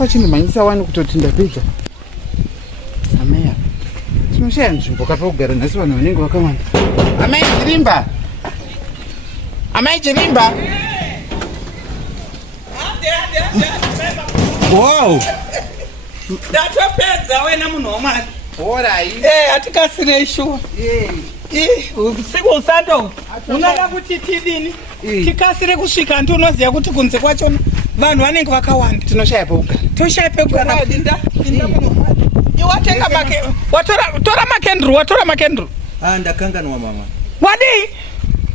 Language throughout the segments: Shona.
Chirongwa chindimhanyisa wani kutoti ndapedza. Ameya. Tinoshaya nzvimbo kapogara nhasi vanhu vanenge vakawanda. Amai Chirimba. Amai Chirimba. Wow. Ndatopedza wena munhu wamwari. Orai. Hatikasirei shuwa. Usiku usando. Unoda kuti tidini? Tikasire kusvika ndonoziva kuti kunze kwachona vanhu vanenge vakawanda. Tinoshaya pekugara. Toshaya pekugara. Dinda munhu wamwari. Iwatenga watora makenduru. Ndakanganwa mama. Wadii?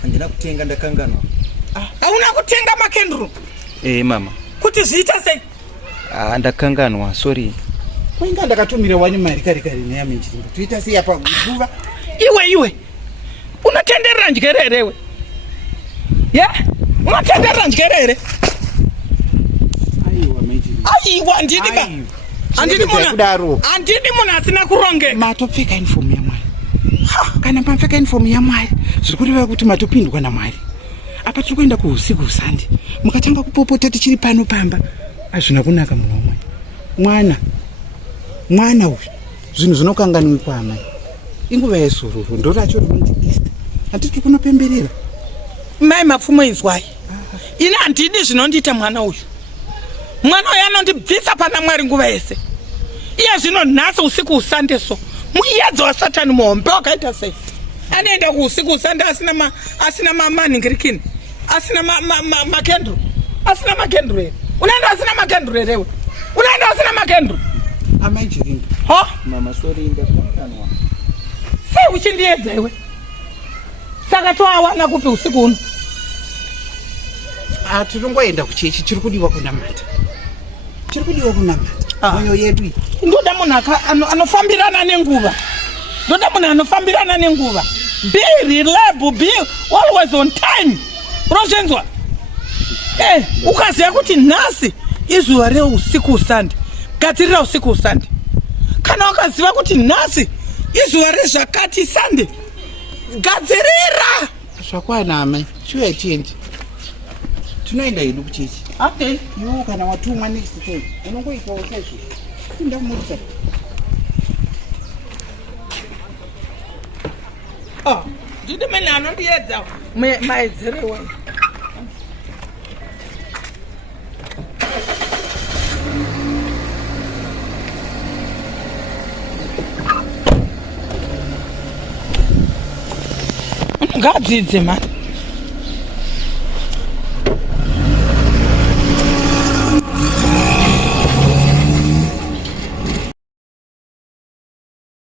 Handina kutenga, ndakanganwa. Hauna kutenga makenduru? Mama. Kuti zviita sei? Ndakanganwa, sorry. Kuinga ndakatumira wani mari kare nhami Chirimba. Tuita sei apa nguva? Iwe. Unotenderera njerere we. Unotenderera njerere. Aiwa mai Chirimba. Aiwa ndidi ba. Andidi munhu asina kurongeka. Matopfeka uniform yaMwari. Kana pamfeka uniform yaMwari, zviri kureva kuti matopindwa naMwari. Apa tiri kuenda kuhusiku husande. Mukatanga kupopota tichiri pano pamba. Hazvina kunaka munhu wamwari. Mwana uyu. Zvinhu zvinokanganwikwa amai. Inguva yesororo ndoracho rinonzi Easter. Hatiti kunopemberera. Mai mapfumo izwai. Ini handidi zvinondiita mwana uyu. Mwana uyu anondibvisa pana Mwari nguva yese. Iye zvino nhasi usiku husande so. Muyedzo waSatani muhombe wakaita sei. Anoenda kuhusiku husande asina manhingirikini. Asina makenduru. Asina makenduru here. Unaenda asina makenduru here we. Unaenda asina makenduru. Amai Chirimba. Mama, sorry, ndakanganwa. Sei uchindiedza iwe. Saka toawana kupi usiku uno? Tirongoenda kuchechi, chiri kudiwa kunamata. Mwoyo yedu. Ndoda munhu anofambirana nenguva. Be reliable, be always on time. Rozvenzwa. Ukaziva kuti nhasi izuva reusiku husande, gadzirira usiku husande. Kana ukaziva kuti nhasi izuva rezvakati sande, gadzirira. Zvakwana amai. Chiuya tiende. Tunoenda hedu kuchechi. Iwo kana watumwa next time unongoitawo saizvo. Pinda kumotokari. Ndidi munhu anondiedza maedzere we. Ngadzidze mani.